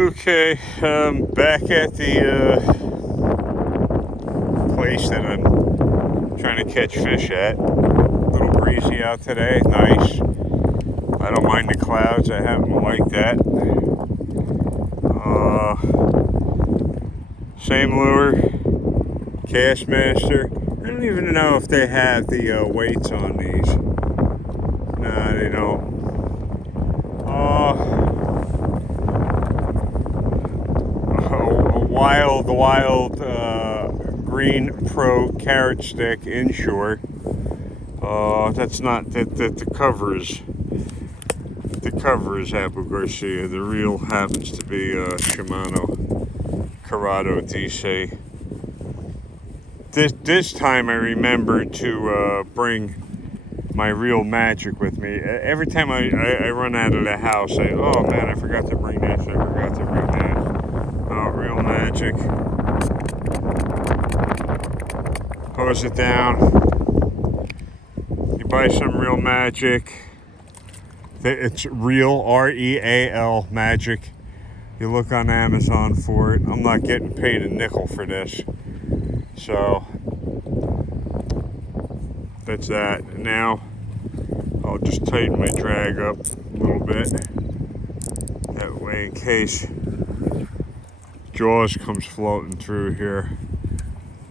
Okay, back at the place that I'm trying to catch fish at. A little breezy out today, nice. I don't mind the clouds, I happen to like that. Same lure, Castmaster. I don't even know if they have the weights on these. Nah, they don't. A wild green pro carrot stick inshore. That's not that the cover is Abu Garcia. The reel happens to be Shimano Corrado DC. This time I remembered to bring my Real Magic with me. Every time I run out of the house, oh man, I forgot to bring this. I forgot to bring that. Oh, Real Magic. Hose it down. You buy some Real Magic. It's Real, R-E-A-L, Magic. You look on Amazon for it. I'm not getting paid a nickel for this. So, that's that. Now, I'll just tighten my drag up a little bit. That way, in case Jaws comes floating through here,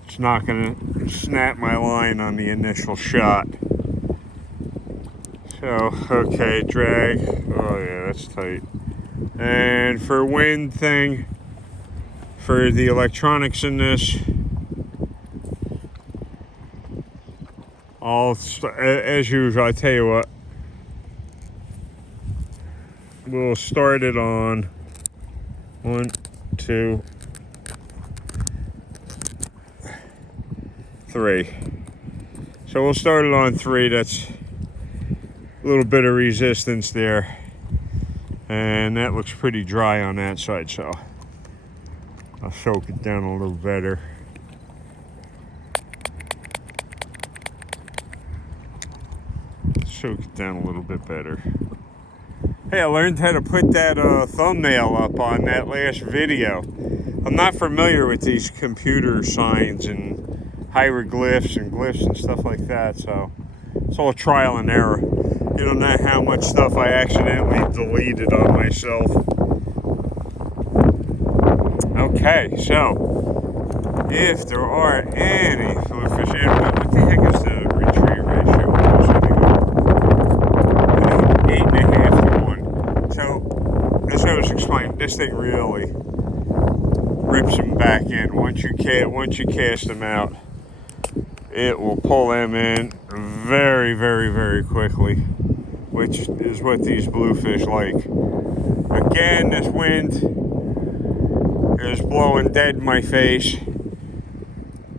it's not going to snap my line on the initial shot. So, okay, drag. Oh yeah, that's tight. And for wind thing, for the electronics in this, as usual, I tell you what, we'll start it on 1, 2, 3. So we'll start it on 3. That's a little bit of resistance there, and that looks pretty dry on that side, so I'll soak it down a little better. Soak it down a little bit better. Hey, I learned how to put that thumbnail up on that last video. I'm not familiar with these computer signs and hieroglyphs and glyphs and stuff like that, so it's all trial and error. You don't know how much stuff I accidentally deleted on myself. Okay, so if there are any bluefish in, what the heck is the retrieve ratio? 8.5 to 1. So, as I was explaining, this thing really rips them back in. Once you cast them out, it will pull them in very, very, very quickly, which is what these bluefish like. Again, this wind is blowing dead in my face.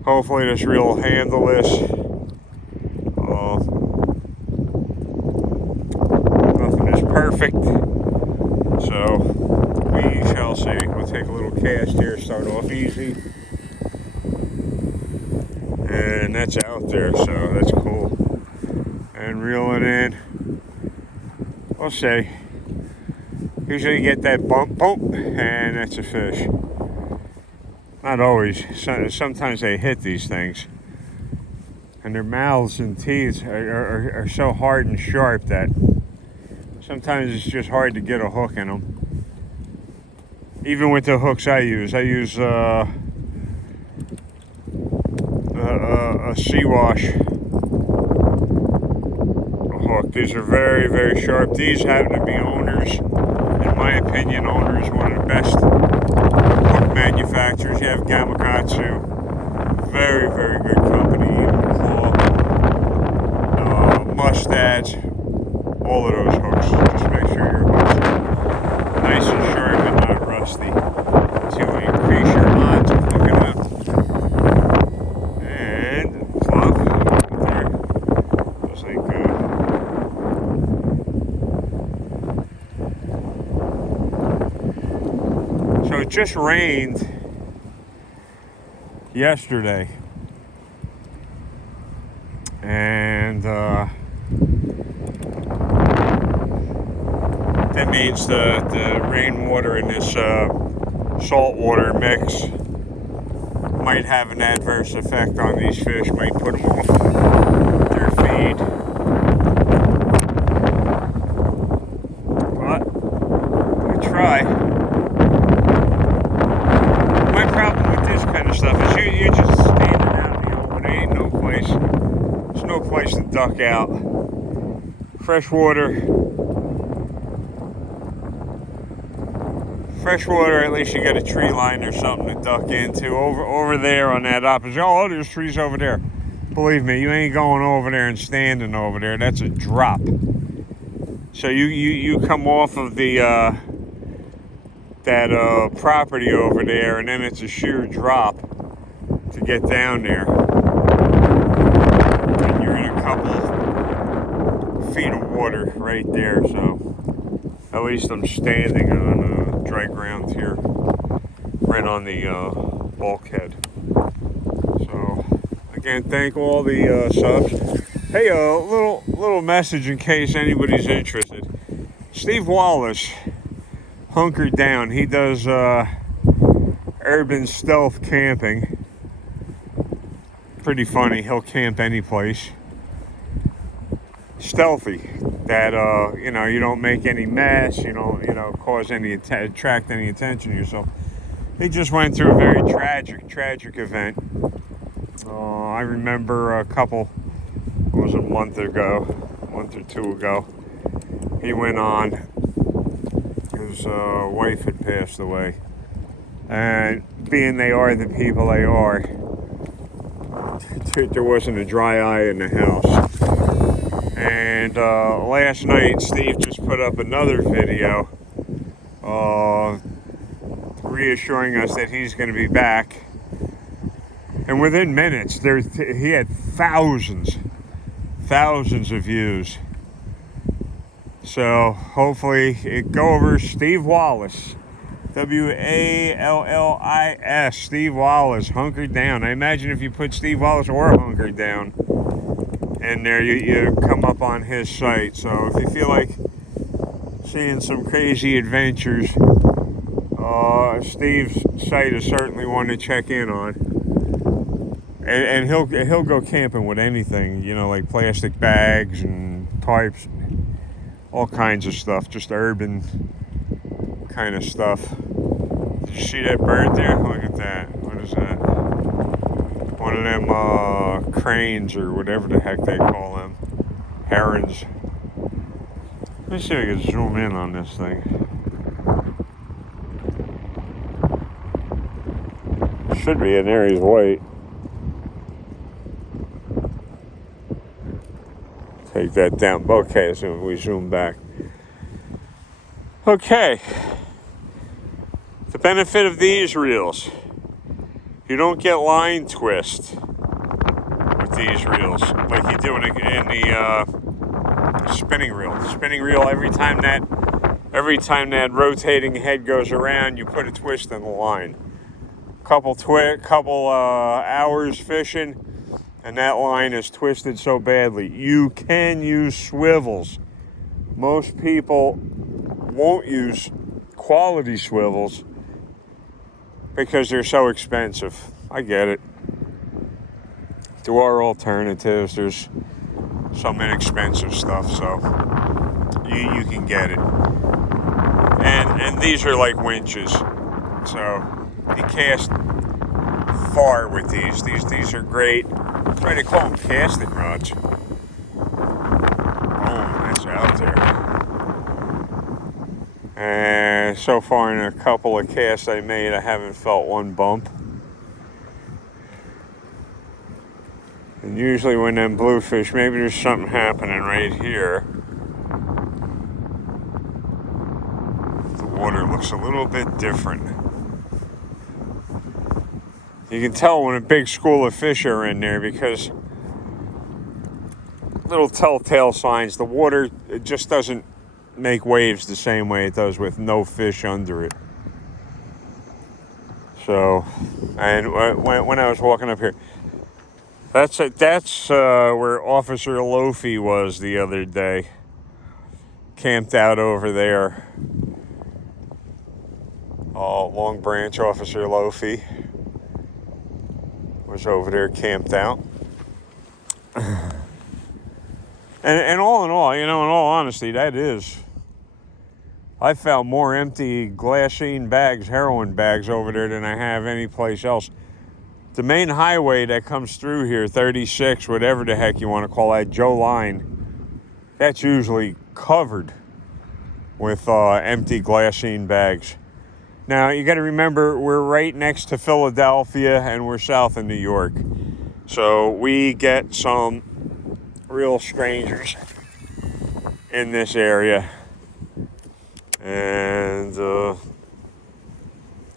Hopefully this reel will handle this. Nothing is perfect, so we shall see. We'll take a little cast here, start off easy. And that's out there, so that's cool. And reel it in. We'll see. Usually you get that bump, and that's a fish. Not always. Sometimes they hit these things, and their mouths and teeth are so hard and sharp that sometimes it's just hard to get a hook in them. Even with the hooks I use a sea wash hook. These are very, very sharp. These happen to be Owners. In my opinion, Owner is one of the best hook manufacturers. You have Gamakatsu, very, very good company. Mustache, all of those hooks. Just make sure your hooks are nice and sharp and not rusty to increase your odds of hooking up. And plop there, just like So it just rained yesterday, and then means the rainwater and this saltwater mix might have an adverse effect on these fish, might put them off their feed. But I try. My problem with this kind of stuff is you're just standing out in the open. There ain't no place. There's no place to duck out. Freshwater, at least you got a tree line or something to duck into. Over there on that opposite, oh, there's trees over there. Believe me, you ain't going over there and standing over there. That's a drop. So you come off of the that property over there, and then it's a sheer drop to get down there. And you're in a couple feet of water right there, so at least I'm standing on dry ground here, right on the bulkhead. So again, thank all the subs. Hey, a little message in case anybody's interested. Steve Wallace hunkered down. He does urban stealth camping. Pretty funny. He'll camp any place. Stealthy, that you don't make any mess, you don't cause any attract any attention to yourself. He just went through a very tragic event. I remember a month or two ago, he went on. His wife had passed away, and being they are the people they are, there wasn't a dry eye in the house. And last night, Steve just put up another video reassuring us that he's going to be back. And within minutes, he had thousands of views. So hopefully, go over Steve Wallace, Wallis, Steve Wallace, hunkered down. I imagine if you put Steve Wallace or hunkered down in there, you come up on his site. So if you feel like seeing some crazy adventures, Steve's site is certainly one to check in on. And he'll go camping with anything, like plastic bags and tarps, all kinds of stuff, just urban kind of stuff. Did you see that bird there? Look at that. What is that? One of them cranes or whatever the heck they call them. Herons. Let me see if I can zoom in on this thing. Should be in there. He's white. Take that down. Okay, so we zoom back. Okay. The benefit of these reels. You don't get line twist with these reels like you do in the spinning reel. The spinning reel, every time that rotating head goes around, you put a twist in the line. Couple hours fishing, and that line is twisted so badly. You can use swivels. Most people won't use quality swivels because they're so expensive. I get it. There are alternatives. There's some inexpensive stuff, so you can get it. And these are like winches, so you cast far with these. These are great. I try to call them casting rods. Oh, that's out there. And so far in a couple of casts I made, I haven't felt one bump. And usually when them bluefish, maybe there's something happening right here. The water looks a little bit different. You can tell when a big school of fish are in there because little telltale signs. The water, it just doesn't make waves the same way it does with no fish under it. So, and when I was walking up here, that's where Officer Lofi was the other day, camped out over there. Long Branch Officer Lofi was over there camped out. And all in all, in all honesty, that is. I found more empty glassine bags, heroin bags over there than I have any place else. The main highway that comes through here, 36, whatever the heck you want to call that, Joe Line, that's usually covered with empty glassine bags. Now, you got to remember, we're right next to Philadelphia and we're south of New York. So we get some real strangers in this area. And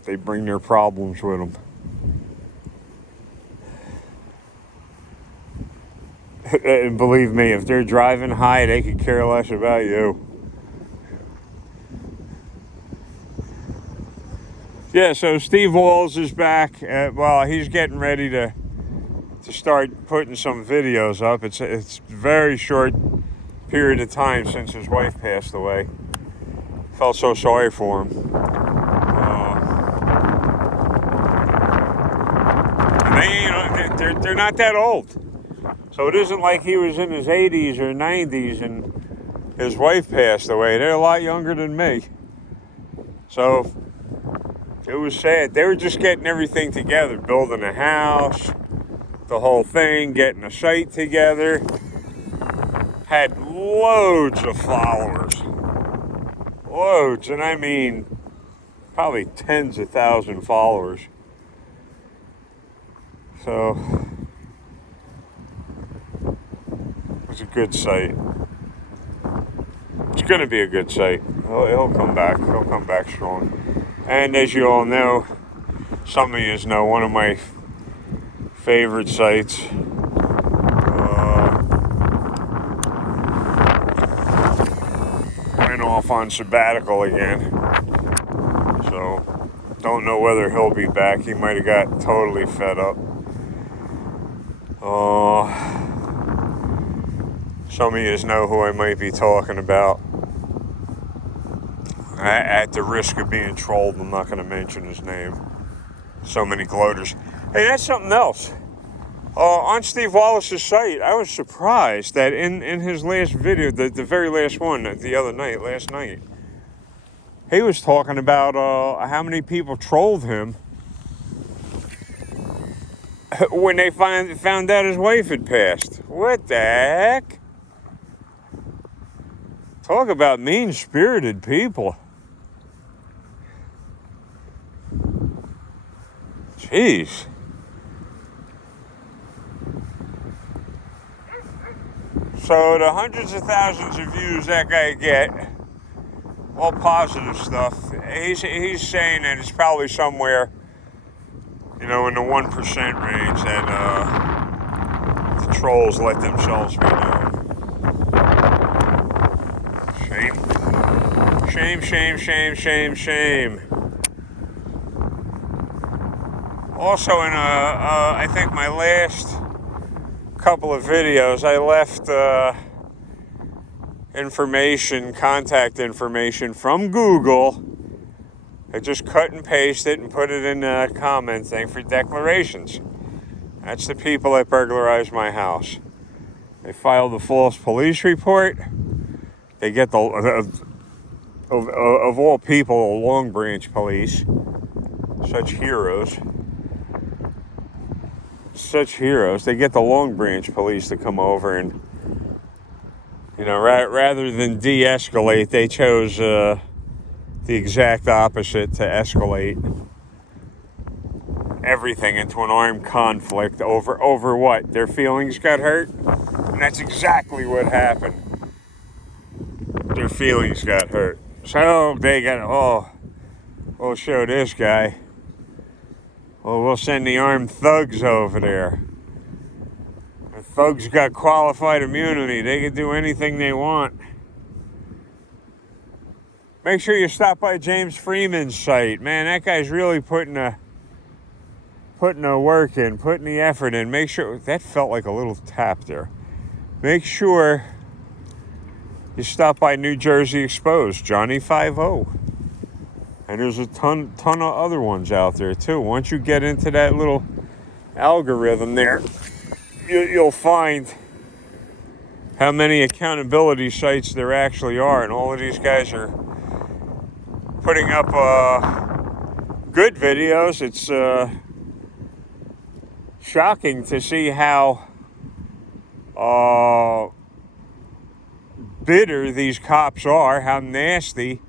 they bring their problems with them. And believe me, if they're driving high, they could care less about you. Yeah, so Steve Walls is back. He's getting ready to start putting some videos up. It's a very short period of time since his wife passed away. Felt so sorry for him. And they're not that old. So it isn't like he was in his 80s or 90s and his wife passed away. They're a lot younger than me. So it was sad. They were just getting everything together, building a house, the whole thing, getting a site together. Had loads of followers. Loads, and I mean probably tens of thousands of followers. So it was a good site. It's going to be a good site. He'll come back. He'll come back strong. And as you all know, some of you know, one of my favorite sites. Went off on sabbatical again. So, don't know whether he'll be back. He might have got totally fed up. Some of you know who I might be talking about. At the risk of being trolled, I'm not going to mention his name. So many gloaters. Hey, that's something else. On Steve Wallace's site, I was surprised that in his last video, the very last one, last night, he was talking about how many people trolled him when they found out his wife had passed. What the heck? Talk about mean-spirited people. Jeez. So the hundreds of thousands of views that guy get, all positive stuff, he's saying that it's probably somewhere, in the 1% range that the trolls let themselves be known. Shame. Shame. Also, in I think my last couple of videos, I left contact information from Google. I just cut and pasted it and put it in the comment thing for declarations. That's the people that burglarized my house. They filed a false police report. They get of all people, Long Branch police, such heroes. They get the Long Branch police to come over and, rather than de-escalate, they chose the exact opposite, to escalate everything into an armed conflict over what? Their feelings got hurt? And that's exactly what happened. Their feelings got hurt. So they got, we'll show this guy. Well, we'll send the armed thugs over there. The thugs got qualified immunity. They can do anything they want. Make sure you stop by James Freeman's site. Man, that guy's really putting the work in, putting the effort in. Make sure, that felt like a little tap there. Make sure you stop by New Jersey Exposed, Johnny 50. And there's a ton of other ones out there too. Once you get into that little algorithm there, you'll find how many accountability sites there actually are. And all of these guys are putting up good videos. It's shocking to see how bitter these cops are, how nasty,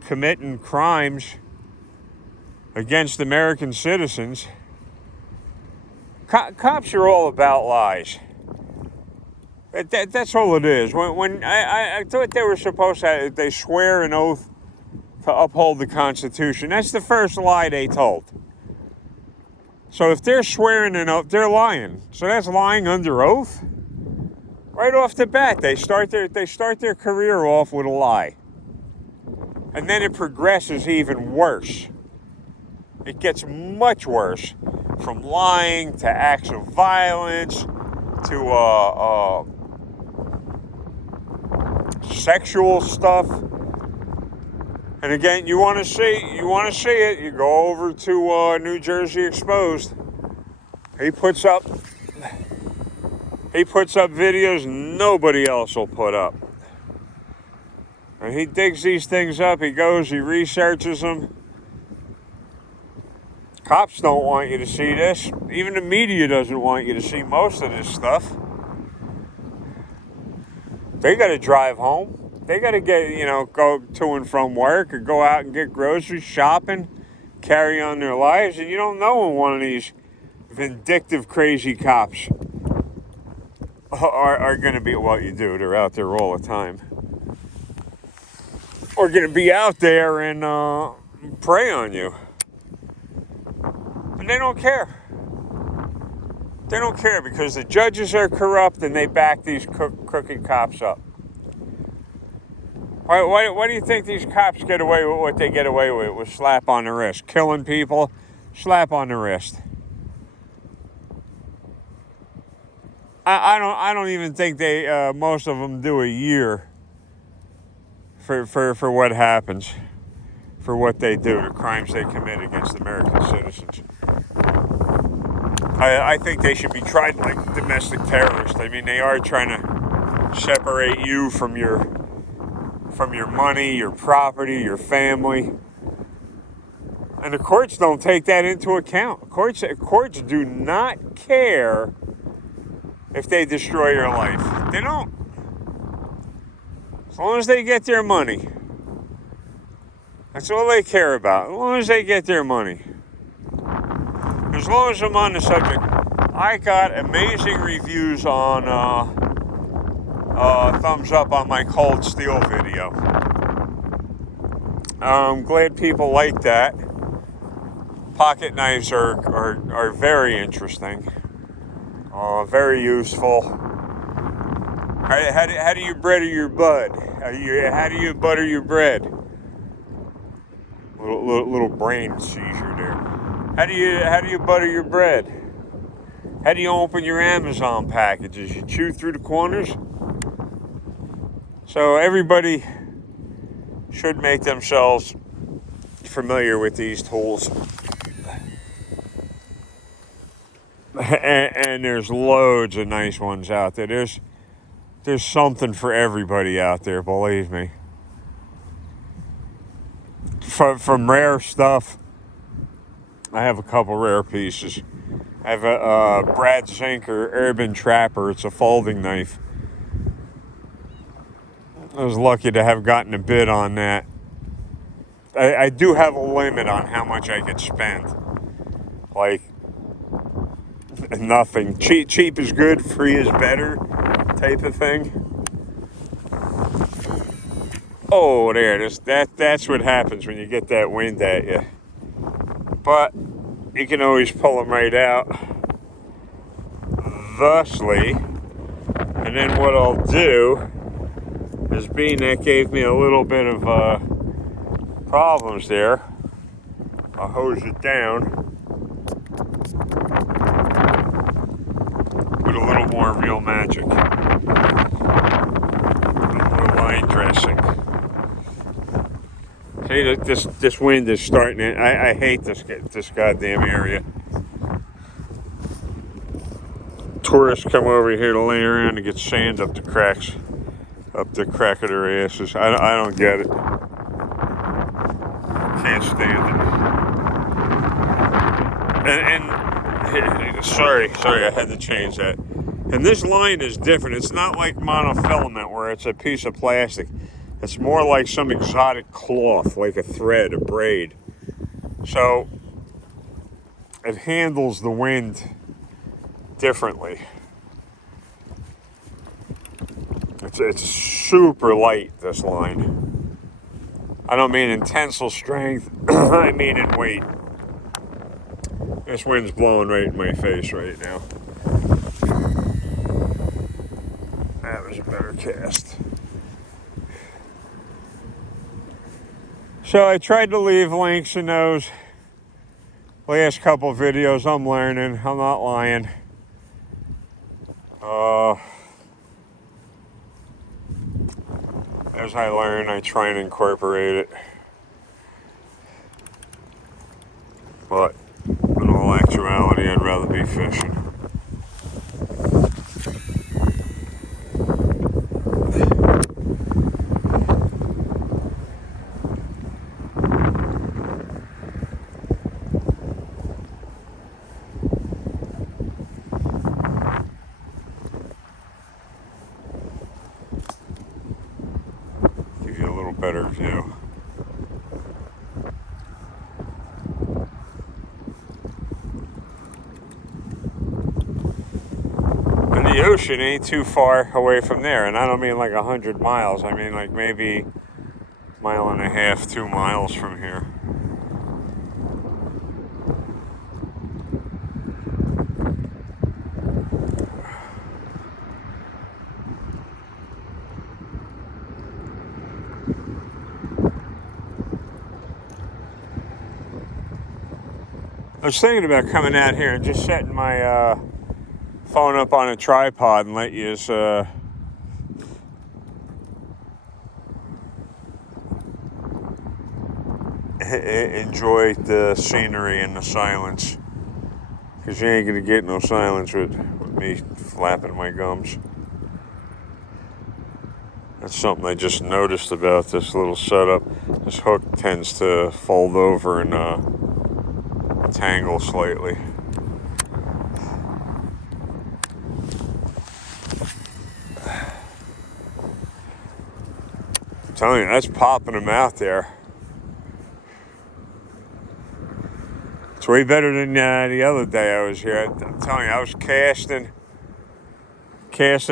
committing crimes against American citizens. Cops are all about lies. That's all it is. When I thought they were supposed to, they swear an oath to uphold the Constitution. That's the first lie they told. So if they're swearing an oath, they're lying. So that's lying under oath. Right off the bat, they start their career off with a lie. And then it progresses even worse. It gets much worse, from lying to acts of violence to sexual stuff. And again, you want to see it, you go over to New Jersey Exposed. He puts up videos nobody else will put up. And he digs these things up, he goes, he researches them. Cops don't want you to see this. Even the media doesn't want you to see most of this stuff. They got to drive home. They got to go to and from work or go out and get groceries, shopping, carry on their lives. And you don't know when one of these vindictive, crazy cops are going to be, well, you do. They're out there all the time. Or going to be out there and prey on you. And they don't care. They don't care because the judges are corrupt and they back these crooked cops up. Why do you think these cops get away with what they get away with slap on the wrist? Killing people, slap on the wrist. I don't even think they most of them do a year for what happens, for what they do, the crimes they commit against American citizens. I think they should be tried like domestic terrorists. I mean, they are trying to separate you from your money, your property, your family. And the courts don't take that into account. Courts do not care if they destroy your life. They don't. As long as they get their money. That's all they care about. As long as they get their money. As long as I'm on the subject, I got amazing reviews on thumbs up on my cold steel video. I'm glad people like that. Pocket knives are very interesting. Very useful. How do you butter your bud? How do you butter your bread? Little brain seizure there. How do you butter your bread? How do you open your Amazon packages? You chew through the corners? So everybody should make themselves familiar with these tools. And there's loads of nice ones out there. There's something for everybody out there, believe me. From rare stuff, I have a couple rare pieces. I have a Brad Zinker Urban Trapper. It's a folding knife. I was lucky to have gotten a bid on that. I do have a limit on how much I could spend. Like, nothing. Cheap is good, free is better type of thing. Oh, there it is. That's what happens when you get that wind at you. But you can always pull them right out. Thusly. And then what I'll do is, being that gave me a little bit of problems there, I'll hose it down with a little more real magic. line dressing. See, this wind is starting it. I hate this goddamn area. Tourists come over here to lay around and get sand up the cracks, up the crack of their asses. I don't get it. Can't stand it. And sorry, I had to change that. And this line is different. It's not like monofilament where it's a piece of plastic. It's more like some exotic cloth, like a thread, a braid. So it handles the wind differently. It's super light, this line. I don't mean in tensile strength, I mean in weight. This wind's blowing right in my face right now. That was a better cast. So I tried to leave links in those last couple videos. I'm learning. I'm not lying. As I learn, I try and incorporate it. But in all actuality, I'd rather be fishing. Better view. And the ocean ain't too far away from there, and I don't mean like 100 miles. I mean like maybe a mile and a half, 2 miles from here. I was thinking about coming out here and just setting my phone up on a tripod and let you enjoy the scenery and the silence. Because you ain't going to get no silence with me flapping my gums. That's something I just noticed about this little setup. This hook tends to fold over and tangle slightly. I'm telling you, that's popping them out there. It's way better than the other day I was here. I'm telling you, I was casting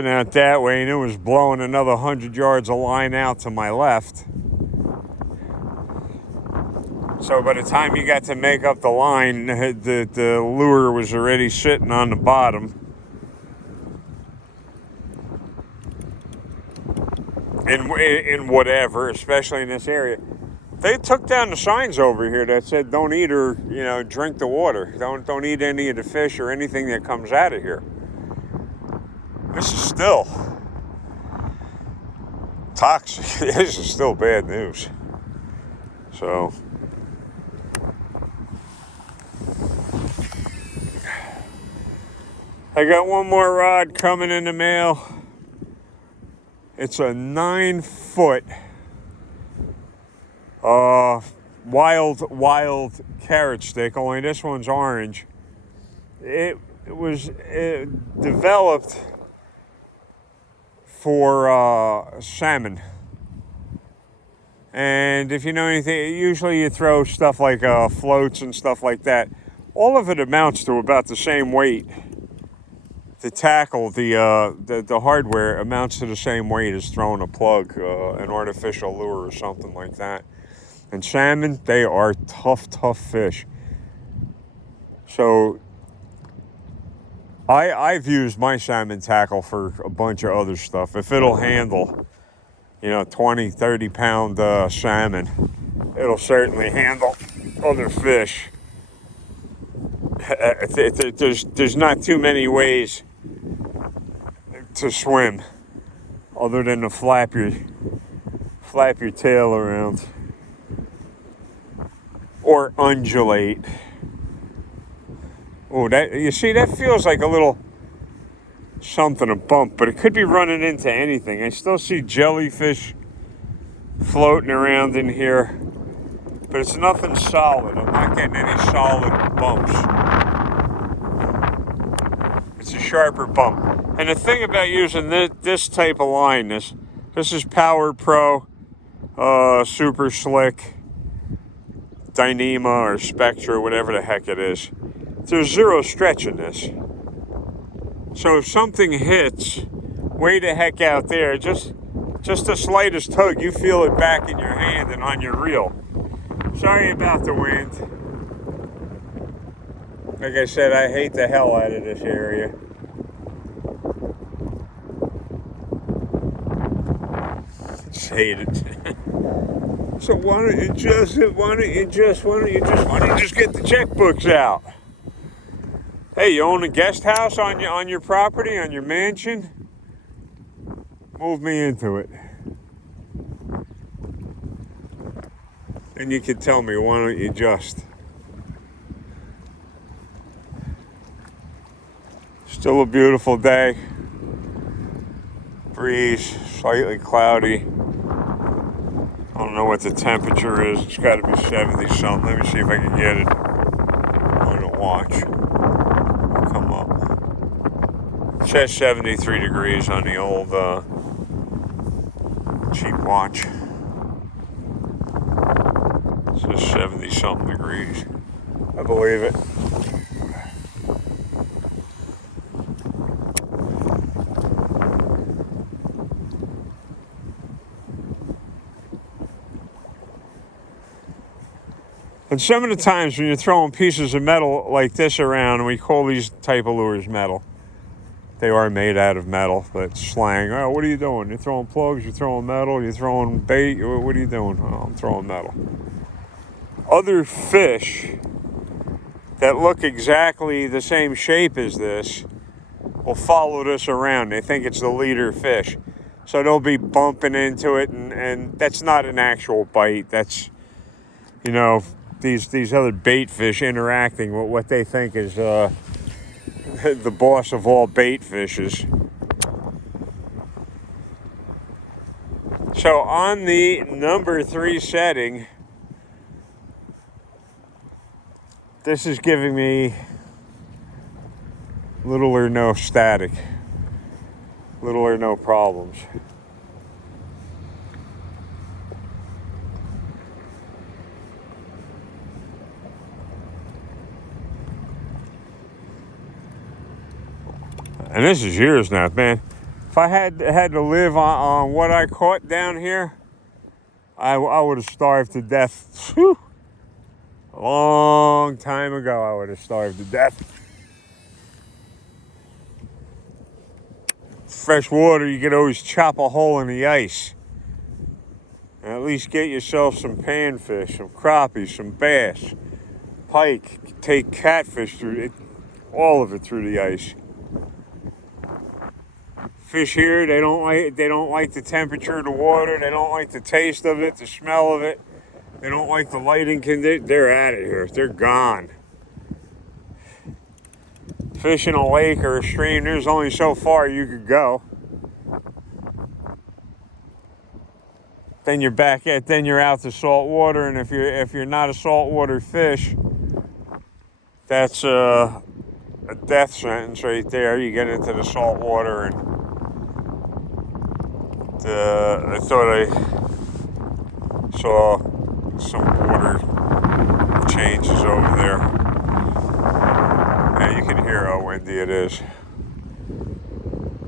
out that way, and it was blowing another 100 yards of line out to my left. So by the time you got to make up the line, the lure was already sitting on the bottom. In whatever, especially in this area. They took down the signs over here that said don't eat or, drink the water. Don't eat any of the fish or anything that comes out of here. This is still toxic. This is still bad news. So I got one more rod coming in the mail. It's a 9-foot wild carrot stick, only this one's orange. It was developed for salmon. And if you know anything, usually you throw stuff like floats and stuff like that. All of it amounts to about the same weight. The tackle, the hardware amounts to the same weight as throwing a plug, an artificial lure or something like that. And salmon, they are tough fish. So I've used my salmon tackle for a bunch of other stuff. If it'll handle, 20, 30 pound salmon, it'll certainly handle other fish. There's not too many ways to swim other than to flap flap your tail around or undulate. Oh, that, you see, that feels like a little something, a bump, but it could be running into anything. I still see jellyfish floating around in here, but it's nothing solid. I'm not getting any solid bumps. It's a sharper bump. And the thing about using this type of line, this is Power Pro, Super Slick, Dyneema or Spectra, whatever the heck it is. There's zero stretch in this. So if something hits way the heck out there, just the slightest tug, you feel it back in your hand and on your reel. Sorry about the wind. Like I said, I hate the hell out of this area. Just hate it. So why don't you just get the checkbooks out? Hey, you own a guest house on your property, on your mansion? Move me into it. And you can tell me, why don't you just? Still a beautiful day. Breeze, slightly cloudy. I don't know what the temperature is. It's got to be 70 something. Let me see if I can get it on the watch. Come up. It says 73 degrees on the old cheap watch. It says 70 something degrees. I believe it. And some of the times when you're throwing pieces of metal like this around, and we call these type of lures metal, they are made out of metal, but slang. Oh, what are you doing? You're throwing plugs, you're throwing metal, you're throwing bait, what are you doing? Oh, I'm throwing metal. Other fish that look exactly the same shape as this will follow this around. They think it's the leader fish. So they'll be bumping into it, and that's not an actual bite. That's, you know, these other bait fish interacting with what they think is the boss of all bait fishes. So on the number 3 setting, this is giving me little or no static, little or no problems. And this is years now, man. If I had to live on what I caught down here, I would have starved to death. Whew. A long time ago, I would have starved to death. Fresh water, you could always chop a hole in the ice. And at least get yourself some panfish, some crappies, some bass, pike. Take catfish through it, all of it through the ice. Fish here, they don't like the temperature of the water. They don't like the taste of it, the smell of it. They don't like the lighting condition. They're out of here. They're gone. Fish in a lake or a stream, there's only so far you could go. Then you're back at. Then you're out to salt water, and if you're not a saltwater fish, that's a death sentence right there. You get into the salt water, and I thought I saw some water changes over there. Yeah, you can hear how windy it is.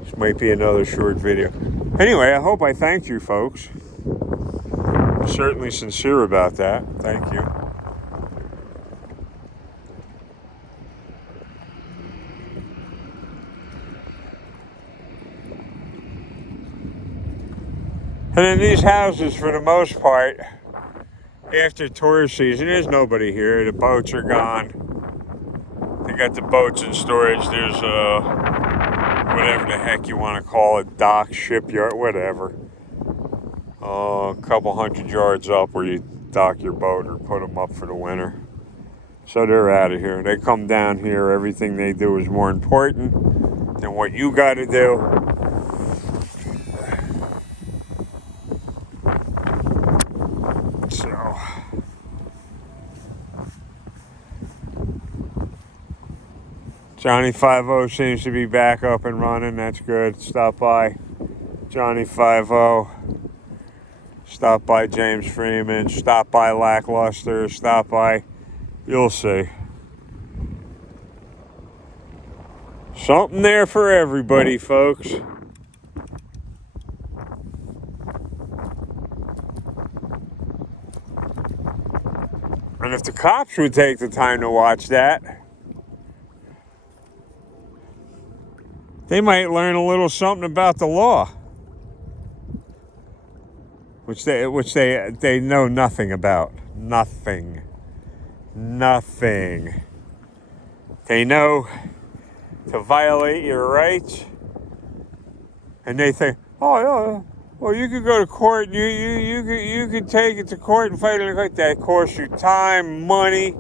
This might be another short video. Anyway, I hope I thanked you folks. I'm certainly sincere about that. Thank you. And in these houses, for the most part, after tourist season, there's nobody here. The boats are gone. They got the boats in storage. There's whatever the heck you want to call it, dock, shipyard, whatever. a couple 100 yards up where you dock your boat or put them up for the winter. So they're out of here. They come down here. Everything they do is more important than what you got to do. So Johnny 5-0 seems to be back up and running. That's good. Stop by Johnny 5-0. Stop by James Freeman. Stop by Lackluster. Stop by. You'll see. Something there for everybody, folks. And if the cops would take the time to watch that, they might learn a little something about the law, which they know nothing about. Nothing. They know to violate your rights, and they think, oh yeah, well you could go to court, you could take it to court and fight it like that. Costs you time, money,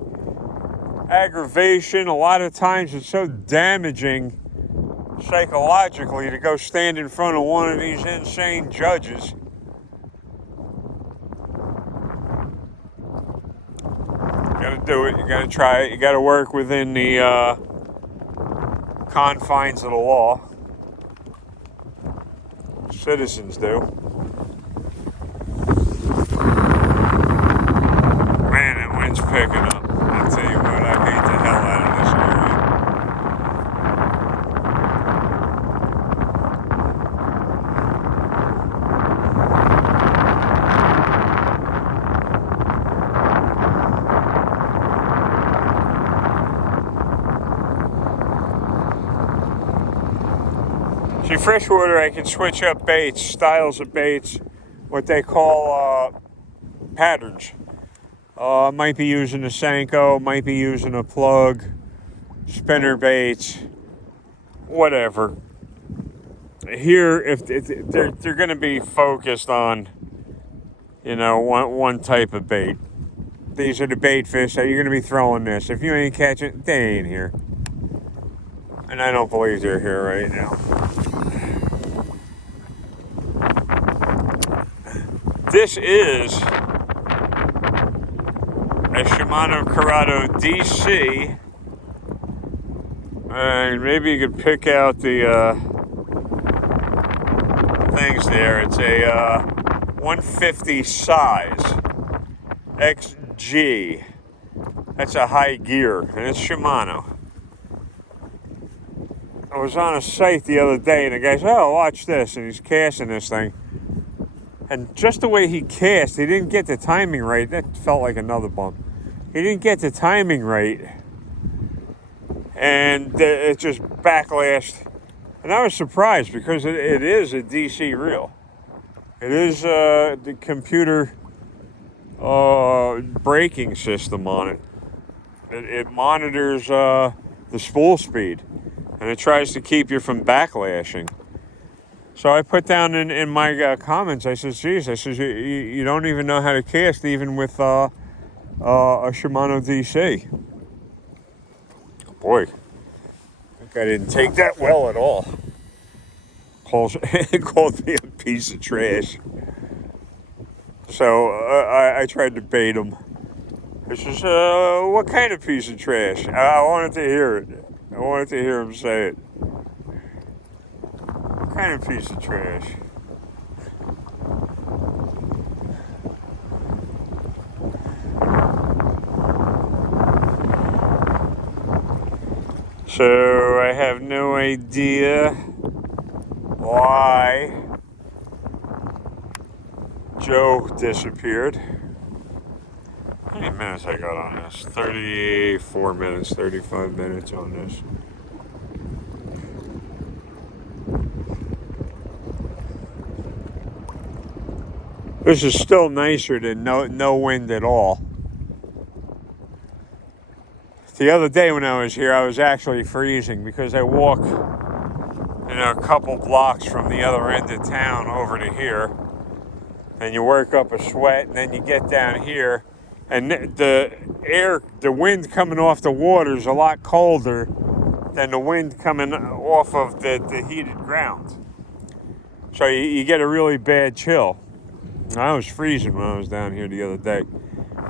aggravation. A lot of times it's so damaging psychologically to go stand in front of one of these insane judges. You gotta do it, you gotta try it, you gotta work within the confines of the law. Citizens do. Man, that wind's picking up. I tell you what, I hate the hell out of this area. See, freshwater, I can switch up baits, styles of baits, what they call patterns. Might be using a Senko, might be using a plug, spinner baits, whatever. Here, if they're going to be focused on, one type of bait. These are the bait fish that you're going to be throwing this. If you ain't catching, they ain't here. And I don't believe they're here right now. This is a Shimano Corrado DC, and maybe you could pick out the things there. It's a 150 size XG. That's a high gear, and it's Shimano. I was on a site the other day, and the guy said, "Oh, watch this," and he's casting this thing. And just the way he cast, he didn't get the timing right. That felt like another bump. He didn't get the timing right. And it just backlashed. And I was surprised because it is a DC reel. It is the computer braking system on it. It monitors the spool speed. And it tries to keep you from backlashing. So I put down in my comments, I said, geez, you don't even know how to cast even with a Shimano DC. Boy, I didn't take that well at all. Called me a piece of trash. So I tried to bait him. I says, what kind of piece of trash? I wanted to hear it. I wanted to hear him say it. What kind of piece of trash? So I have no idea why Joe disappeared. How many minutes I got on this? 34 minutes, 35 minutes on this. This is still nicer than no wind at all. The other day when I was here, I was actually freezing because I walk, a couple blocks from the other end of town over to here. and you work up a sweat, and then you get down here, and the wind coming off the water is a lot colder than the wind coming off of the heated ground. So you get a really bad chill. I was freezing when I was down here the other day.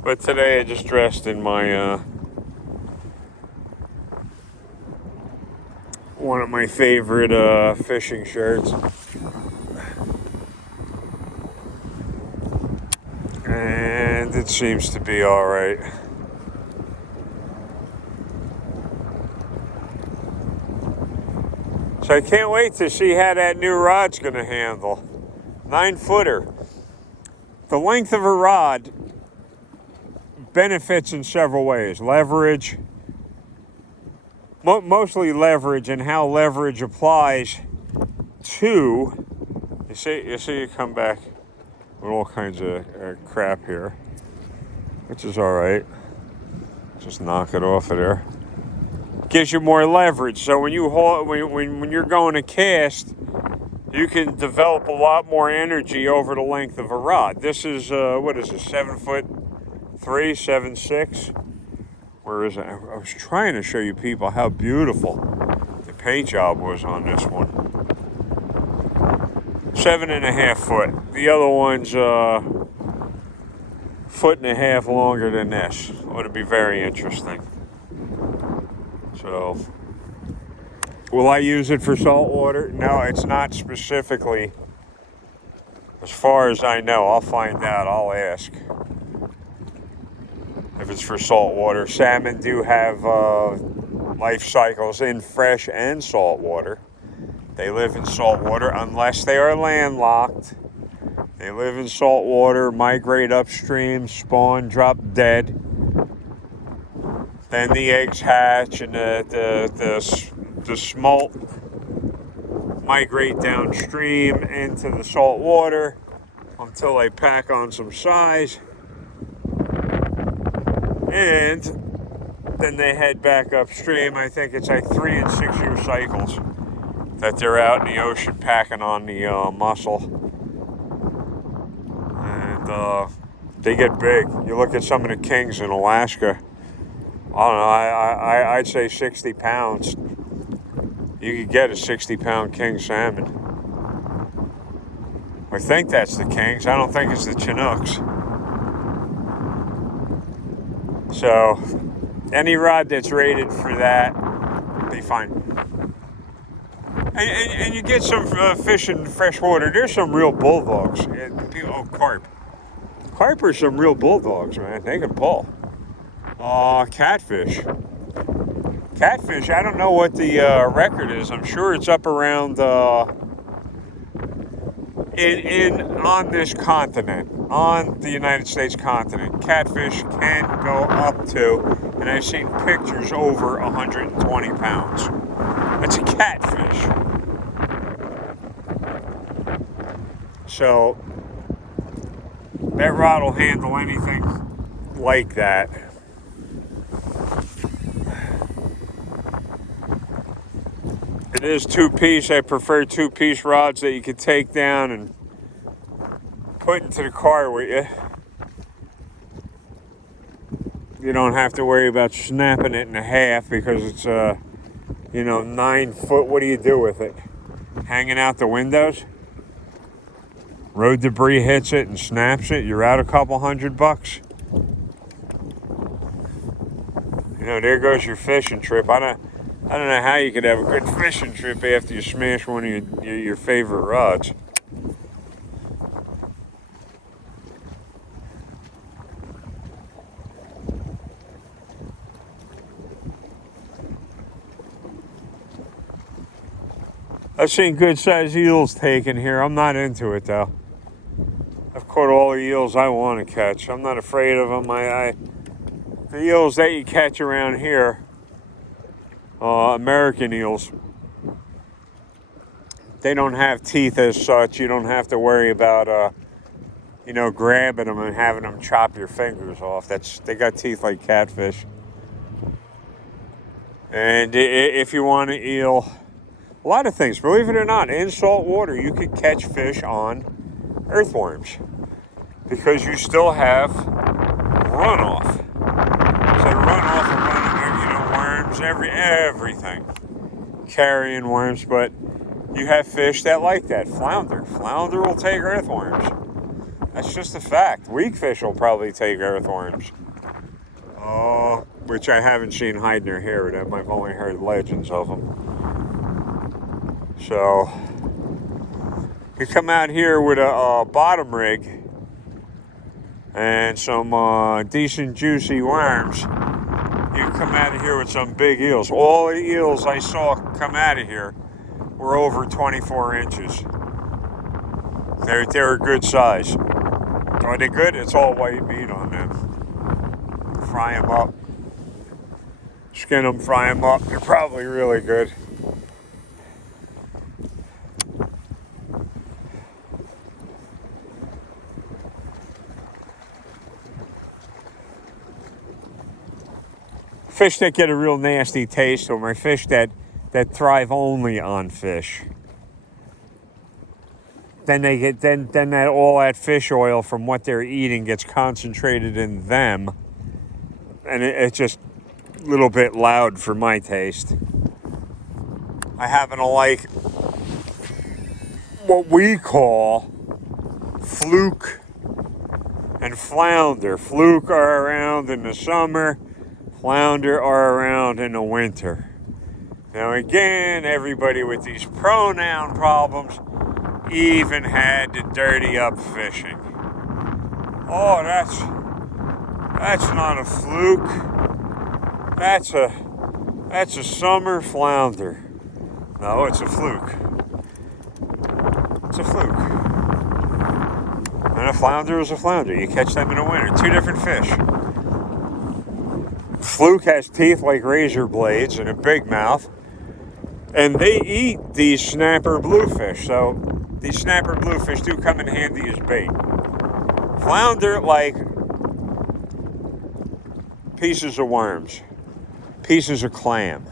But today I just dressed in my one of my favorite fishing shirts. And it seems to be all right. So I can't wait to see how that new rod's going to handle. 9-footer. The length of a rod benefits in several ways. Leverage, mostly leverage, and how leverage applies to, you see you come back with all kinds of crap here, which is all right. Just knock it off of there. Gives you more leverage. So when you're going to cast, you can develop a lot more energy over the length of a rod. This is what is it? 7'3", 7'6". Where is it? I was trying to show you people how beautiful the paint job was on this one. 7.5 foot. The other one's 1.5 foot longer than this. It would be very interesting. So, will I use it for salt water? No, it's not specifically. As far as I know, I'll find out. I'll ask if it's for salt water. Salmon do have life cycles in fresh and salt water. They live in salt water unless they are landlocked. They live in salt water, migrate upstream, spawn, drop dead. Then the eggs hatch, and the smolt migrate downstream into the salt water until they pack on some size. And then they head back upstream. I think it's like 3 and 6 year cycles that they're out in the ocean packing on the mussel. And they get big. You look at some of the kings in Alaska. I don't know, I'd say 60 pounds. You could get a 60-pound king salmon. I think that's the kings. I don't think it's the Chinooks. So, any rod that's rated for that, be fine. And you get some fish in freshwater. There's some real bulldogs. Oh, carp. Carp are some real bulldogs, man. They can pull. Catfish. Catfish, I don't know what the record is. I'm sure it's up around on this continent, on the United States continent. Catfish can go up to, and I've seen pictures, over 120 pounds. That's a catfish. So that rod will handle anything like that. It is 2-piece. I prefer 2-piece rods that you can take down and put into the car with you. You don't have to worry about snapping it in half because it's 9 foot. What do you do with it? Hanging out the windows? Road debris hits it and snaps it. You're out a couple $100. There goes your fishing trip. I don't know how you could have a good fishing trip after you smash one of your favorite rods. I've seen good sized eels taken here. I'm not into it though. I've caught all the eels I want to catch. I'm not afraid of them. The eels that you catch around here, American eels, they don't have teeth as such. You don't have to worry about grabbing them and having them chop your fingers off. They got teeth like catfish. And if you want an eel, a lot of things, believe it or not, in salt water you could catch fish on earthworms. because you still have runoff. So runoff will run, worms, everything, carrion worms. But you have fish that like that. Flounder will take earthworms. That's just a fact. Weak fish will probably take earthworms. Which I haven't seen hide their hair with them. I've only heard legends of them. So you come out here with a bottom rig and some decent juicy worms. You come out of here with some big eels. All the eels I saw come out of here were over 24 inches. They're a good size. Are they good? It's all white meat on them. Fry them up. Skin them, fry them up. They're probably really good. Fish that get a real nasty taste to them are fish that thrive only on fish. Then they get then that all that fish oil from what they're eating gets concentrated in them, and it's just a little bit loud for my taste. I happen to like what we call fluke and flounder. Fluke are around in the summer, flounder are around in the winter. Now again, everybody with these pronoun problems even had to dirty up fishing. Oh, that's not a fluke. That's a summer flounder. No, it's a fluke. It's a fluke. And a flounder is a flounder. You catch them in the winter. Two different fish. Fluke has teeth like razor blades and a big mouth. And they eat these snapper bluefish. So these snapper bluefish do come in handy as bait. Flounder like pieces of worms, pieces of clam.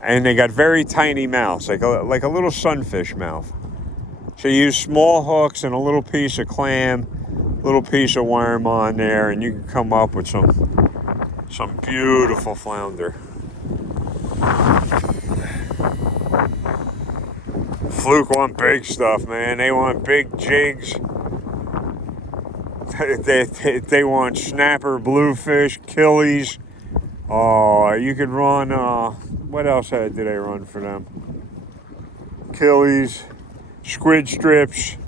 And they got very tiny mouths, like a little sunfish mouth. So you use small hooks and a little piece of clam, little piece of worm on there, and you can come up with some beautiful flounder. Fluke want big stuff, man. They want big jigs. They want snapper, bluefish, killies. You could run, what else did I run for them? Killies, squid strips,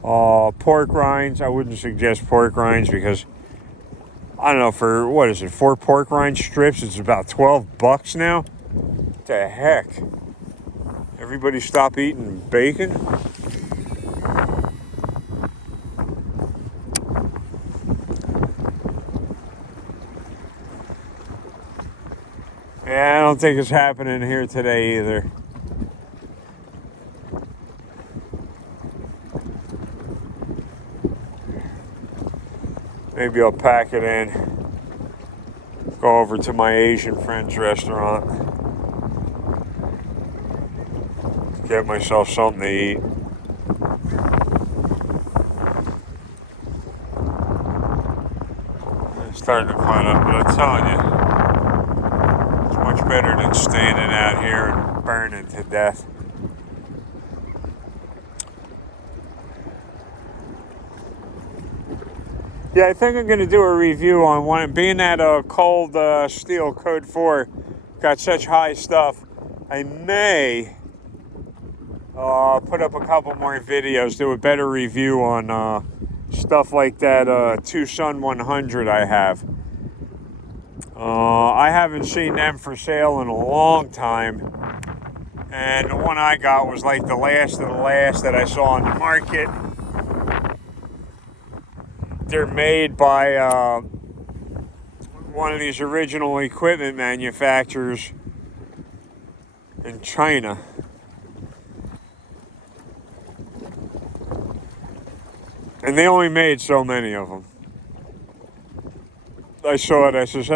pork rinds. I wouldn't suggest pork rinds because, I don't know, for, what is it, 4 pork rind strips, it's about $12 now? What the heck? Everybody stop eating bacon? Yeah, I don't think it's happening here today either. Maybe I'll pack it in. Go over to my Asian friend's restaurant. Get myself something to eat. It's starting to clean up, but I'm telling you, it's much better than standing out here and burning to death. Yeah, I think I'm going to do a review on one. Being that Cold Steel Code 4 got such high stuff, I may put up a couple more videos, do a better review on stuff like that Tucson 100 I have. I haven't seen them for sale in a long time. And the one I got was like the last of the last that I saw on the market. They're made by one of these original equipment manufacturers in China. And they only made so many of them. I saw it, I says,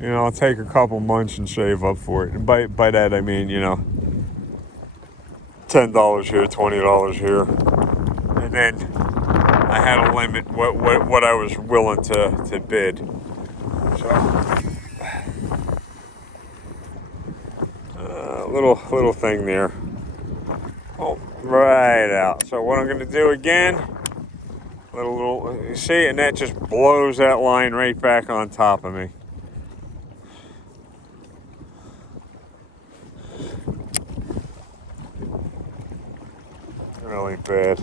I'll take a couple months and save up for it. And by that I mean, $10 here, $20 here. And then had a limit what I was willing to bid. So little thing there. Oh, right out. So what I'm going to do again, you see, and that just blows that line right back on top of me. Really bad.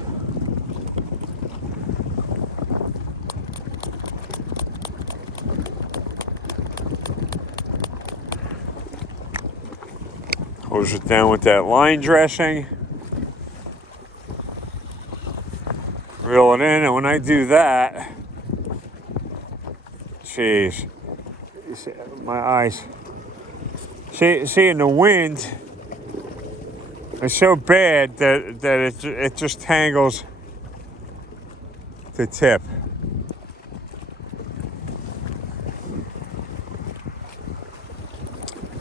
Hose it down with that line dressing. Reel it in, and when I do that, jeez, my eyes. See, in the wind, it's so bad that it just tangles the tip.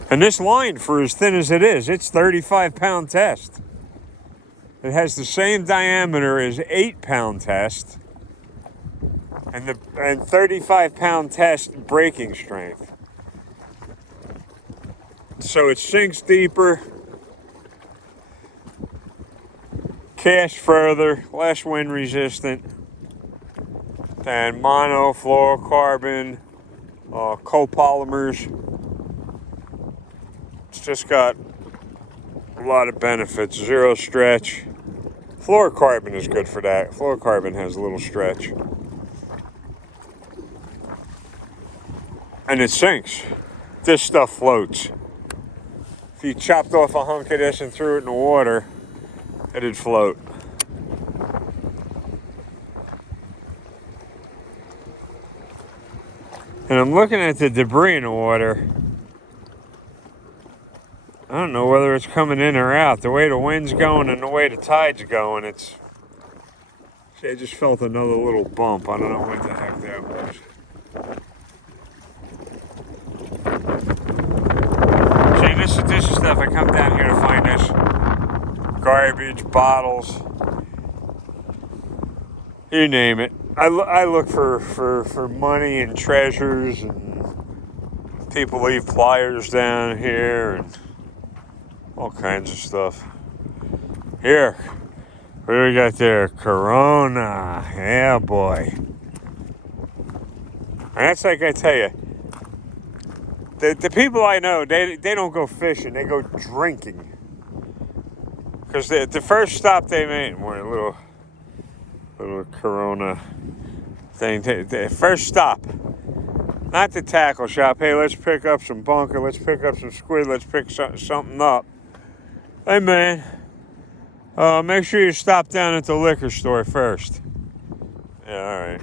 And this line, for as thin as it is, it's 35-pound test. It has the same diameter as 8-pound test and 35-pound test breaking strength. So it sinks deeper, casts further, less wind resistant than monofluorocarbon, copolymers. It's just got a lot of benefits. Zero stretch. Fluorocarbon is good for that. Fluorocarbon has a little stretch. And it sinks. This stuff floats. If you chopped off a hunk of this and threw it in the water, it'd float. And I'm looking at the debris in the water. I don't know whether it's coming in or out. The way the wind's going and the way the tide's going, see, I just felt another little bump. I don't know what the heck that was. See, this is stuff. I come down here to find this. Garbage, bottles, you name it. I look for money and treasures, and people leave pliers down here and all kinds of stuff. Here, what do we got there? Corona. Yeah, boy. And that's like I tell you, the people I know, they don't go fishing, they go drinking. Because the first stop they made, more a little Corona thing. The first stop, not the tackle shop. Hey, let's pick up some bunker. Let's pick up some squid. Let's pick something up. Hey, man, make sure you stop down at the liquor store first. Yeah, all right.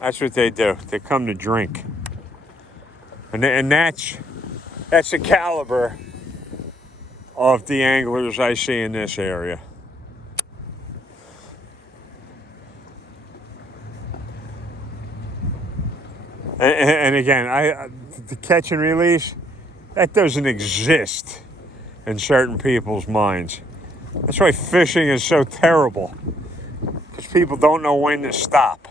That's what they do. They come to drink. And that's the caliber of the anglers I see in this area. And again, the catch and release, that doesn't exist in certain people's minds. That's why fishing is so terrible, because people don't know when to stop.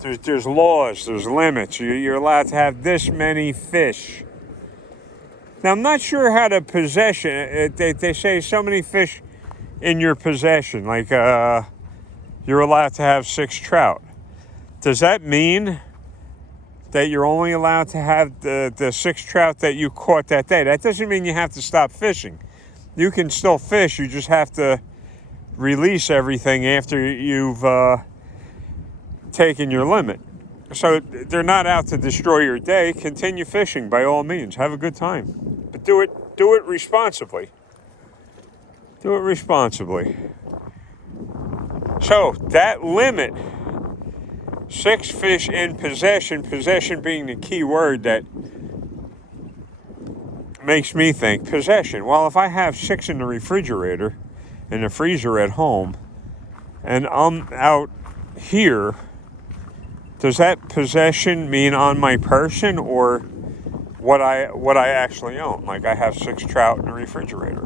There's laws, there's limits. You're allowed to have this many fish. Now, I'm not sure how to possession. They say so many fish in your possession, like you're allowed to have 6 trout. Does that mean that you're only allowed to have the 6 trout that you caught that day? That doesn't mean you have to stop fishing. You can still fish. You just have to release everything after you've taken your limit. So they're not out to destroy your day. Continue fishing by all means. Have a good time. But do it responsibly. Do it responsibly. So that limit, 6 fish in possession being the key word that makes me think possession. Well, if I have 6 in the refrigerator, in the freezer at home, and I'm out here, does that possession mean on my person or what I actually own? Like I have 6 trout in the refrigerator.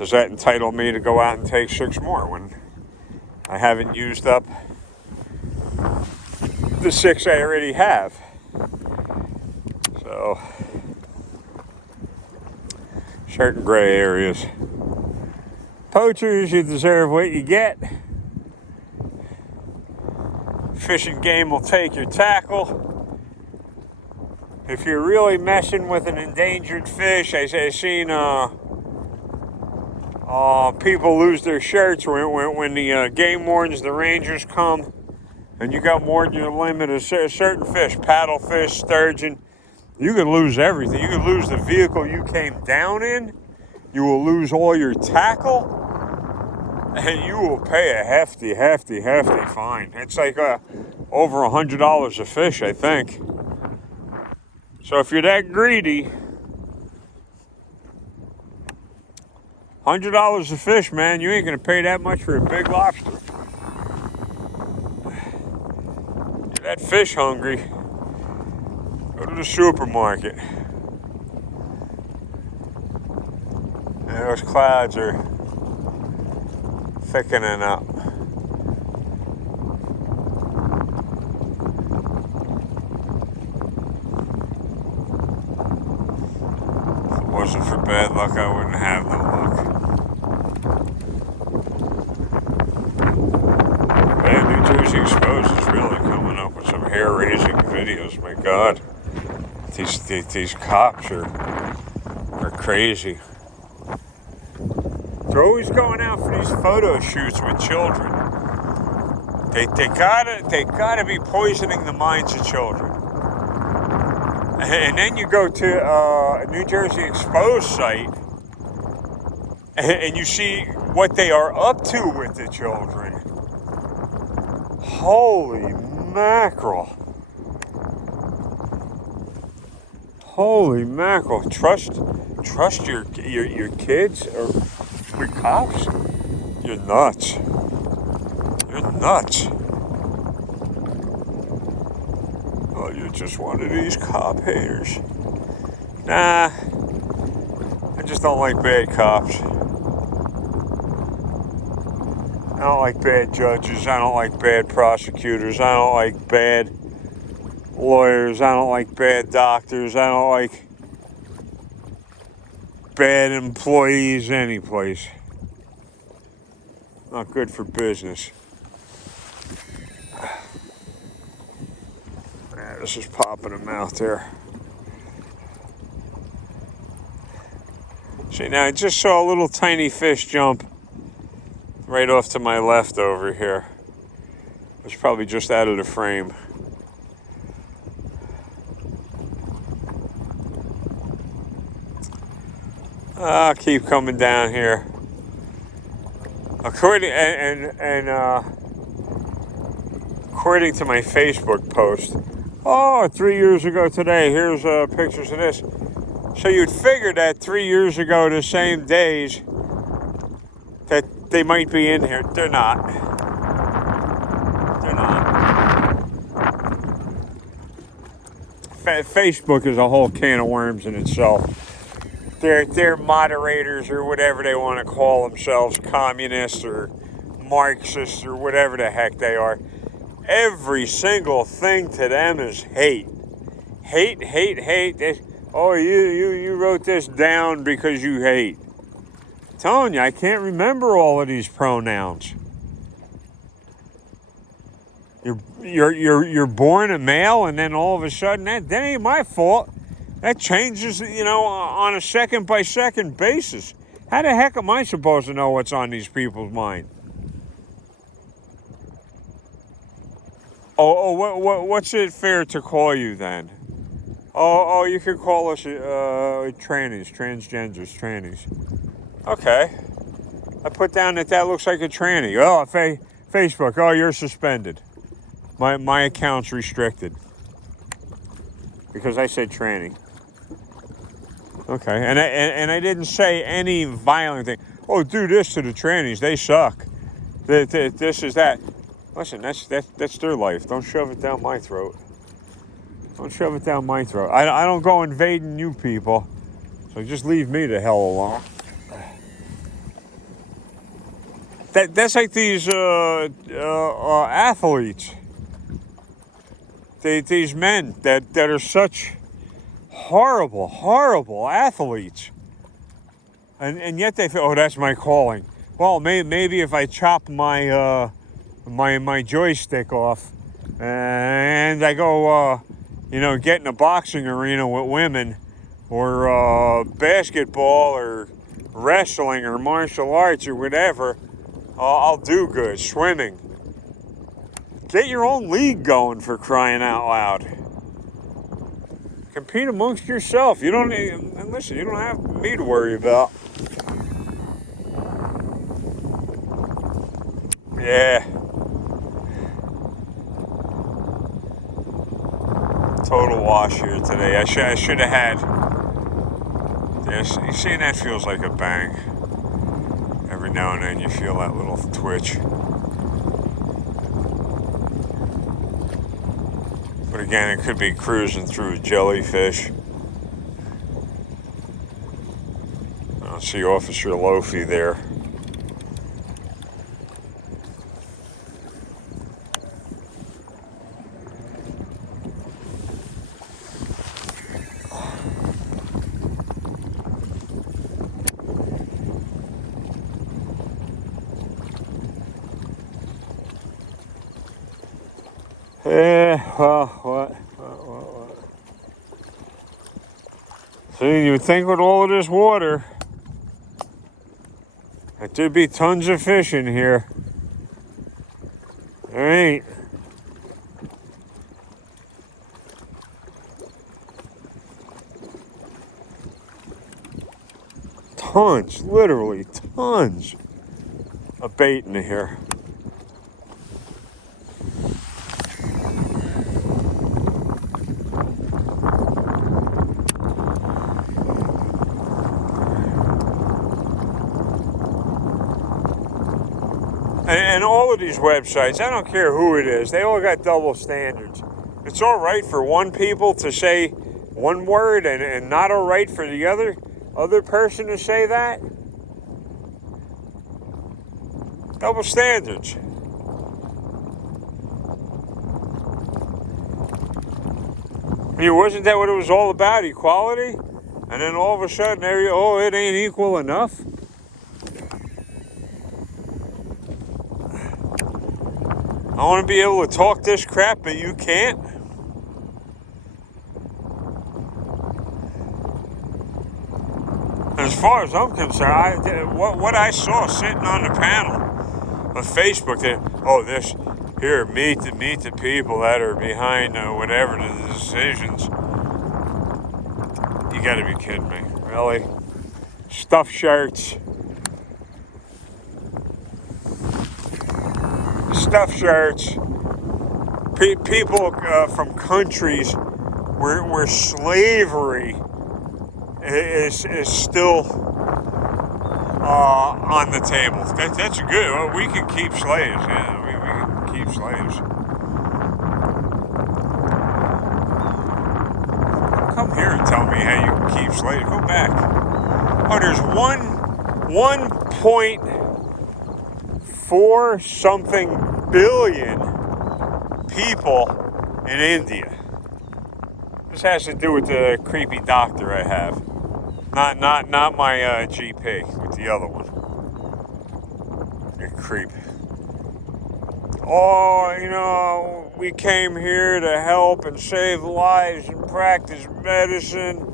does that entitle me to go out and take 6 more when I haven't used up the 6 I already have? So, certain gray areas. Poachers, you deserve what you get. Fishing game will take your tackle. If you're really messing with an endangered fish, I've seen people lose their shirts when the game wardens, the rangers come, and you got more than your limit of certain fish, paddlefish, sturgeon. You could lose everything. You could lose the vehicle you came down in. You will lose all your tackle, and you will pay a hefty fine. It's like over $100 a fish, I think. So if you're that greedy, $100 a fish, man, you ain't gonna pay that much for a big lobster. You're that fish hungry, go to the supermarket. And those clouds are thickening up. If it wasn't for bad luck, I wouldn't have no luck. Man, New Jersey Exposed is really coming up with some hair-raising videos. My God, these cops are crazy. They're always going out for these photo shoots with children. They gotta be poisoning the minds of children. And then you go to a New Jersey Exposed site, and you see what they are up to with the children. Holy mackerel! Holy mackerel! Trust your kids or with cops? You're nuts. You're nuts. Oh, you're just one of these cop haters. Nah, I just don't like bad cops. I don't like bad judges. I don't like bad prosecutors. I don't like bad lawyers. I don't like bad doctors. I don't like bad employees any place. Not good for business. Yeah, this is popping them out there. See, now I just saw a little tiny fish jump right off to my left over here. It's probably just out of the frame. I'll keep coming down here. According to my Facebook post, 3 years ago today, here's pictures of this. So you'd figure that 3 years ago, the same days, that they might be in here. They're not. They're not. Facebook is a whole can of worms in itself. They're moderators or whatever they want to call themselves, communists or Marxists or whatever the heck they are. Every single thing to them is hate. Hate. You wrote this down because you hate. I'm telling you, I can't remember all of these pronouns. You're born a male, and then all of a sudden that ain't my fault. That changes, on a second-by-second basis. How the heck am I supposed to know what's on these people's mind? What's it fair to call you then? You could call us trannies, transgenders, trannies. Okay. I put down that looks like a tranny. Oh, Facebook. Oh, you're suspended. My account's restricted because I said tranny. Okay, and I didn't say any violent thing. Oh, do this to the trannies. They suck. This is that. Listen, that's their life. Don't shove it down my throat. Don't shove it down my throat. I don't go invading you people. So just leave me the hell alone. That's like these athletes. These men that are such horrible athletes, and yet they feel, oh, that's my calling. Well, maybe if I chop my my joystick off and I go, get in a boxing arena with women, or basketball, or wrestling, or martial arts, or whatever, I'll do good. Swimming. Get your own league going, for crying out loud. Compete amongst yourself. You don't need, and listen, you don't have me to worry about. Yeah. Total wash here today. I should have had. Yes, you see, that feels like a bang. Every now and then you feel that little twitch. But again, it could be cruising through a jellyfish. I see Officer Loafy there. Well, what? See, you would think with all of this water, that there'd be tons of fish in here. There ain't. Tons, literally tons of bait in here. And all of these websites, I don't care who it is, they all got double standards. It's all right for one people to say one word and not all right for the other person to say that. Double standards. I mean, wasn't that what it was all about, equality? And then all of a sudden, it ain't equal enough? I want to be able to talk this crap, but you can't? As far as I'm concerned, what I saw sitting on the panel of Facebook, meet the people that are behind whatever the decisions. You got to be kidding me, really? Stuffed shirts. People from countries where slavery is still on the table. That's good. Well, we can keep slaves. Yeah, we can keep slaves. Come here and tell me how you can keep slaves. Go back. Oh, there's 1.4 something billion people in India. This has to do with the creepy doctor I have. Not my GP, with the other one. You creep. Oh, we came here to help and save lives and practice medicine.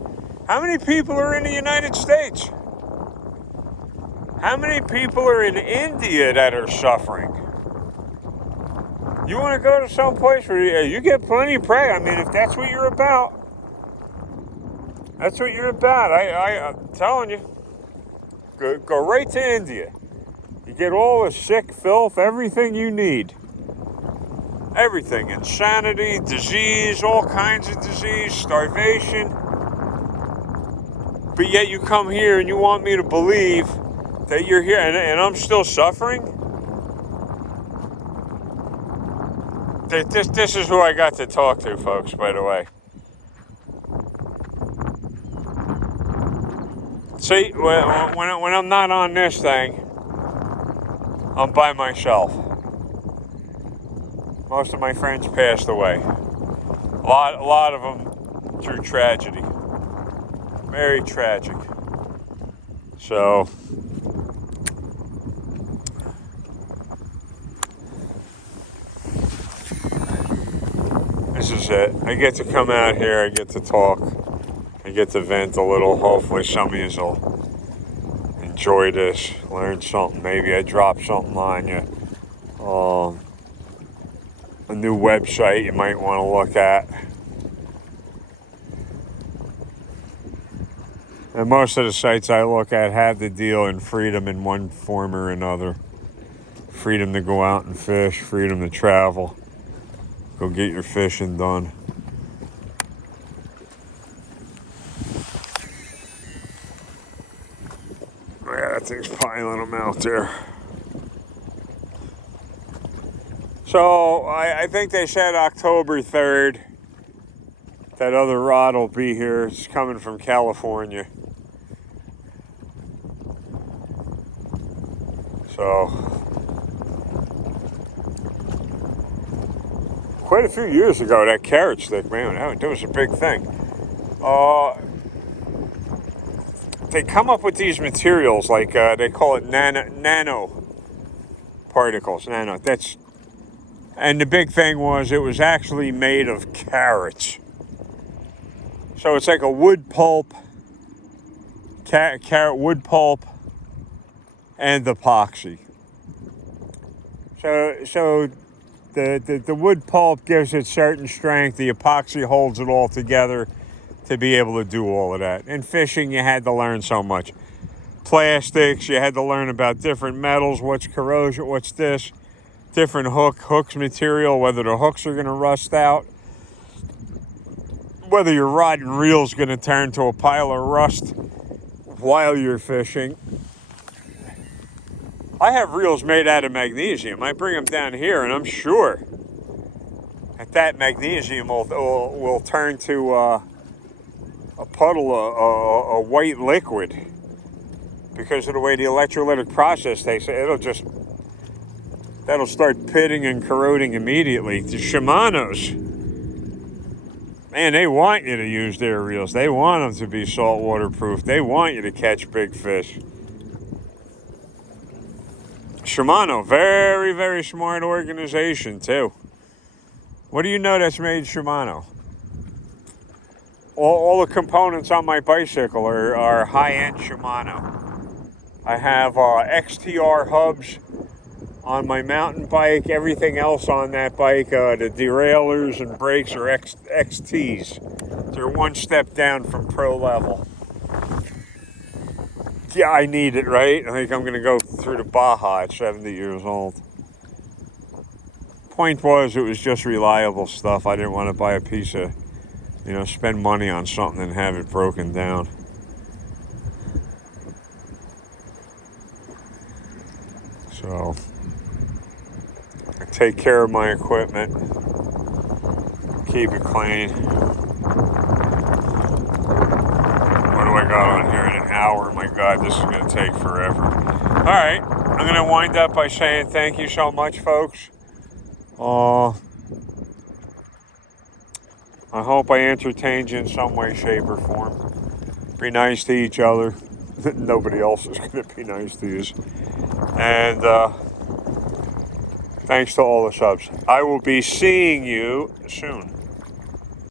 How many people are in the United States? How many people are in India that are suffering? You want to go to some place where you get plenty of prey. I mean, if that's what you're about, that's what you're about. I'm telling you, go right to India. You get all the sick filth, everything you need. Everything. Insanity, disease, all kinds of disease, starvation. But yet you come here and you want me to believe that you're here and I'm still suffering? This is who I got to talk to, folks, by the way. See, when I'm not on this thing, I'm by myself. Most of my friends passed away. A lot of them through tragedy. Very tragic. So, this is it. I get to come out here, I get to talk, I get to vent a little. Hopefully some of you will enjoy this, learn something. Maybe I drop something on you. A new website you might want to look at. And most of the sites I look at have the deal in freedom in one form or another. Freedom to go out and fish, freedom to travel. Go get your fishing done. Yeah, that thing's piling them out there. So, I think they said October 3rd. That other rod will be here. It's coming from California. So, quite a few years ago, that carrot stick, man, that was a big thing. They come up with these materials like they call it nano particles. And the big thing was it was actually made of carrots. So it's like a wood pulp, carrot wood pulp, and epoxy. So the wood pulp gives it certain strength. The epoxy holds it all together to be able to do all of that. In fishing, you had to learn so much. Plastics, you had to learn about different metals, what's corrosion, what's this, different hooks material, whether the hooks are going to rust out, whether your rod and reel is going to turn to a pile of rust while you're fishing. I have reels made out of magnesium. I bring them down here, and I'm sure that magnesium will turn to a puddle, a white liquid, because of the way the electrolytic process takes it. That'll start pitting and corroding immediately. The Shimano's, man, they want you to use their reels. They want them to be saltwater proof. They want you to catch big fish. Shimano, very, very smart organization, too. What do you know that's made Shimano? All the components on my bicycle are high-end Shimano. I have XTR hubs on my mountain bike. Everything else on that bike, the derailleurs and brakes are XTs. They're one step down from pro level. Yeah, I need it, right? I think I'm going to go through the Baja at 70 years old. Point was, it was just reliable stuff. I didn't want to buy a piece of, spend money on something and have it broken down. So, I take care of my equipment, keep it clean. What do I got on here in an hour? My God, this is going to take forever. All right, I'm going to wind up by saying thank you so much, folks. I hope I entertained you in some way, shape, or form. Be nice to each other. Nobody else is going to be nice to you. And thanks to all the subs. I will be seeing you soon.